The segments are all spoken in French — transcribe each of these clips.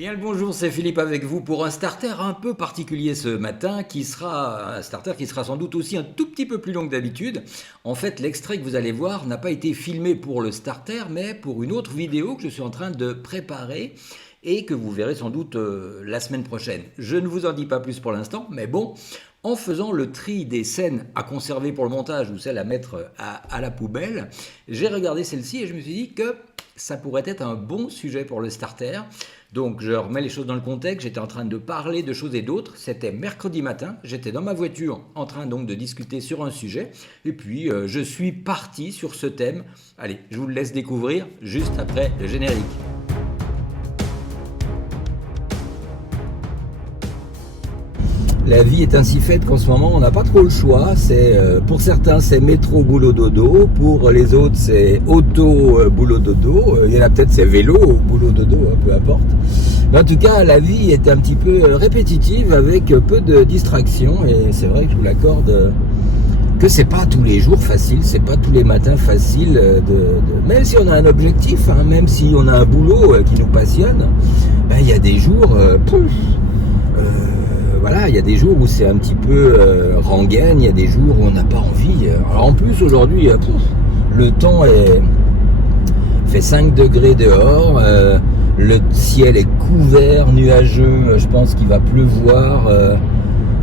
Bien le bonjour, c'est Philippe avec vous pour un starter un peu particulier ce matin qui sera un starter qui sera sans doute aussi un tout petit peu plus long que d'habitude. En fait, l'extrait que vous allez voir n'a pas été filmé pour le starter mais pour une autre vidéo que je suis en train de préparer et que vous verrez sans doute la semaine prochaine. Je ne vous en dis pas plus pour l'instant, mais bon, en faisant le tri des scènes à conserver pour le montage ou celles à mettre à la poubelle, j'ai regardé celle-ci et je me suis dit que ça pourrait être un bon sujet pour le starter. Donc je remets les choses dans le contexte, j'étais en train de parler de choses et d'autres, c'était mercredi matin, j'étais dans ma voiture en train donc de discuter sur un sujet, et puis je suis parti sur ce thème. Allez, je vous le laisse découvrir juste après le générique. La vie est ainsi faite qu'en ce moment, on n'a pas trop le choix. Pour certains, c'est métro, boulot, dodo. Pour les autres, c'est auto, boulot, dodo. Il y en a peut-être, c'est vélo, boulot, dodo, peu importe. Mais en tout cas, la vie est un petit peu répétitive avec peu de distractions. Et c'est vrai que je vous l'accorde que c'est pas tous les jours facile, c'est pas tous les matins facile. Même si on a un objectif, hein, même si on a un boulot qui nous passionne, ben, il y a des jours... Voilà, il y a des jours où c'est un petit peu rengaine, il y a des jours où on n'a pas envie. Alors en plus aujourd'hui, le temps fait 5 degrés dehors, le ciel est couvert, nuageux, je pense qu'il va pleuvoir.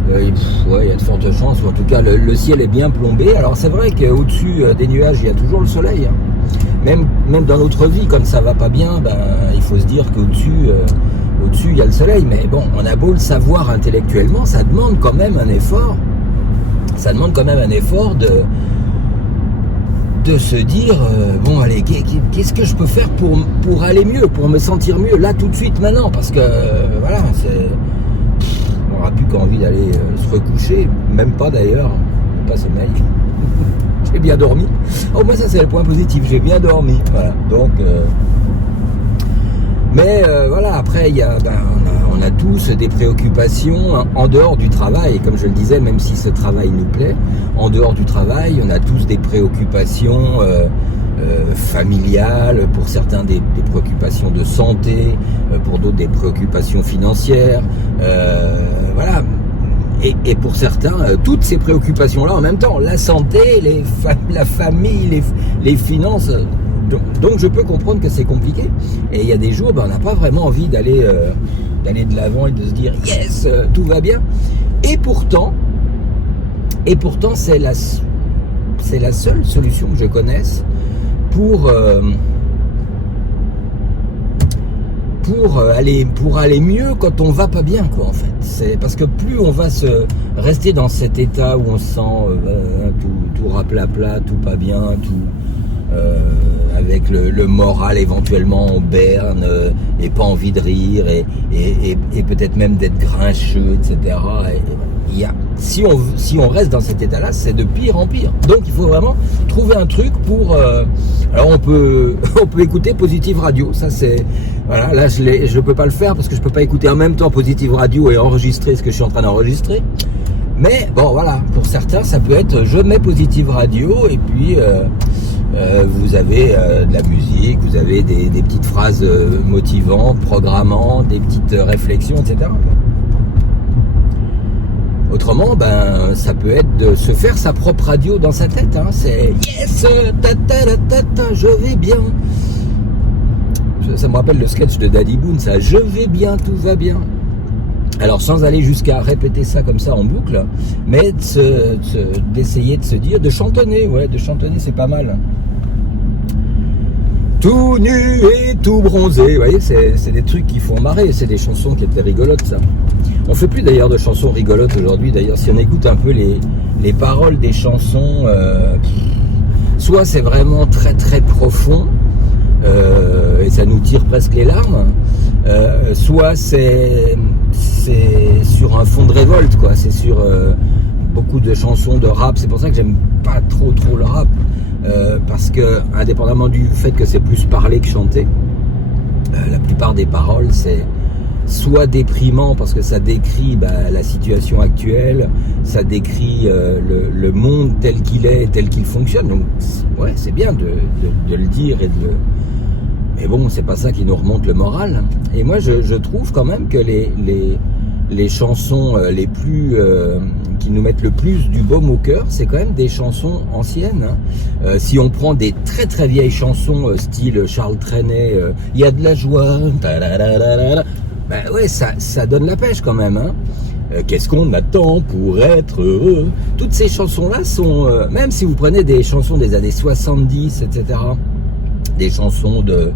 Ouais, il y a de fortes chances, ou en tout cas le ciel est bien plombé. Alors c'est vrai qu'au-dessus des nuages, il y a toujours le soleil. Même dans notre vie, comme ça va pas bien, ben, il faut se dire qu'au-dessus, il y a le soleil. Mais bon, on a beau le savoir intellectuellement, ça demande quand même un effort. Ça demande quand même un effort de se dire, bon allez, qu'est-ce que je peux faire pour aller mieux, pour me sentir mieux, là tout de suite, maintenant. Parce que, voilà, on n'aura plus qu'envie d'aller se recoucher, même pas d'ailleurs, pas sommeil. J'ai bien dormi. Au moins ça c'est le point positif, j'ai bien dormi. Voilà. Donc, mais voilà, après on a tous des préoccupations en dehors du travail. Comme je le disais, même si ce travail nous plaît, en dehors du travail, on a tous des préoccupations familiales, pour certains des préoccupations de santé, pour d'autres des préoccupations financières. Voilà. Et pour certains, toutes ces préoccupations-là en même temps, la santé, la famille, les finances. Donc je peux comprendre que c'est compliqué. Et il y a des jours, on n'a pas vraiment envie d'aller de l'avant et de se dire yes, tout va bien. Et pourtant, c'est la seule solution que je connaisse pour aller mieux quand on va pas bien, quoi, en fait. C'est parce que plus on va se rester dans cet état où on se sent tout raplapla, tout pas bien, tout avec le moral éventuellement en berne et pas envie de rire et peut-être même d'être grincheux, etc. Si on reste dans cet état-là, c'est de pire en pire. Donc il faut vraiment trouver un truc pour... alors on peut écouter Positive Radio. Ça c'est... Voilà, là je peux pas le faire parce que je peux pas écouter en même temps Positive Radio et enregistrer ce que je suis en train d'enregistrer. Mais bon voilà, pour certains ça peut être je mets Positive Radio et puis vous avez de la musique, vous avez des petites phrases motivantes, programmantes, des petites réflexions, etc. Autrement, ça peut être de se faire sa propre radio dans sa tête. Hein. C'est yes, je vais bien. Ça me rappelle le sketch de Daddy Boone, ça. Je vais bien, tout va bien. Alors sans aller jusqu'à répéter ça comme ça en boucle, mais d'essayer de se dire, de chantonner, c'est pas mal. Tout nu et tout bronzé, vous voyez, c'est des trucs qui font marrer, c'est des chansons qui étaient rigolotes, ça. On fait plus d'ailleurs de chansons rigolotes aujourd'hui, d'ailleurs, si on écoute un peu les paroles des chansons, soit c'est vraiment très très profond, et ça nous tire presque les larmes, soit c'est sur un fond de révolte, quoi, c'est sur beaucoup de chansons de rap, c'est pour ça que j'aime pas trop le rap. Parce que, indépendamment du fait que c'est plus parlé que chanté, la plupart des paroles, c'est soit déprimant parce que ça décrit la situation actuelle, ça décrit le monde tel qu'il est, tel qu'il fonctionne. Donc, ouais, c'est bien de le dire et Mais bon, c'est pas ça qui nous remonte le moral. Et moi, je trouve quand même que les chansons les plus qui nous mettent le plus du baume au cœur, c'est quand même des chansons anciennes. Hein. Si on prend des très très vieilles chansons style Charles Trenet, il y a de la joie, ben ouais, ça donne la pêche quand même. Hein. Qu'est-ce qu'on attend pour être heureux? Toutes ces chansons-là sont, même si vous prenez des chansons des années 70, etc., des chansons de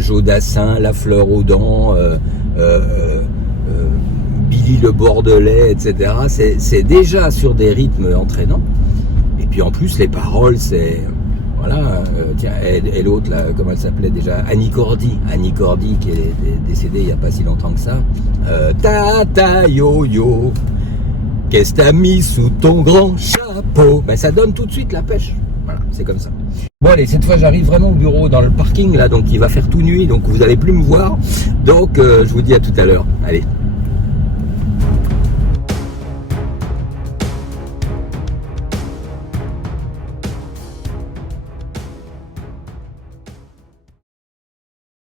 Joe Dassin, La Fleur aux Dents, Billy le Bordelais, etc. C'est déjà sur des rythmes entraînants. Et puis en plus, les paroles, c'est... Voilà, tiens, et l'autre, là, comment elle s'appelait déjà? Annie Cordy, qui est décédée il n'y a pas si longtemps que ça. Tata yo-yo, qu'est-ce que t'as mis sous ton grand chapeau? Ben, ça donne tout de suite la pêche. Voilà, c'est comme ça. Bon allez, cette fois j'arrive vraiment au bureau dans le parking là, donc il va faire tout nuit, donc vous n'allez plus me voir. Donc je vous dis à tout à l'heure. Allez.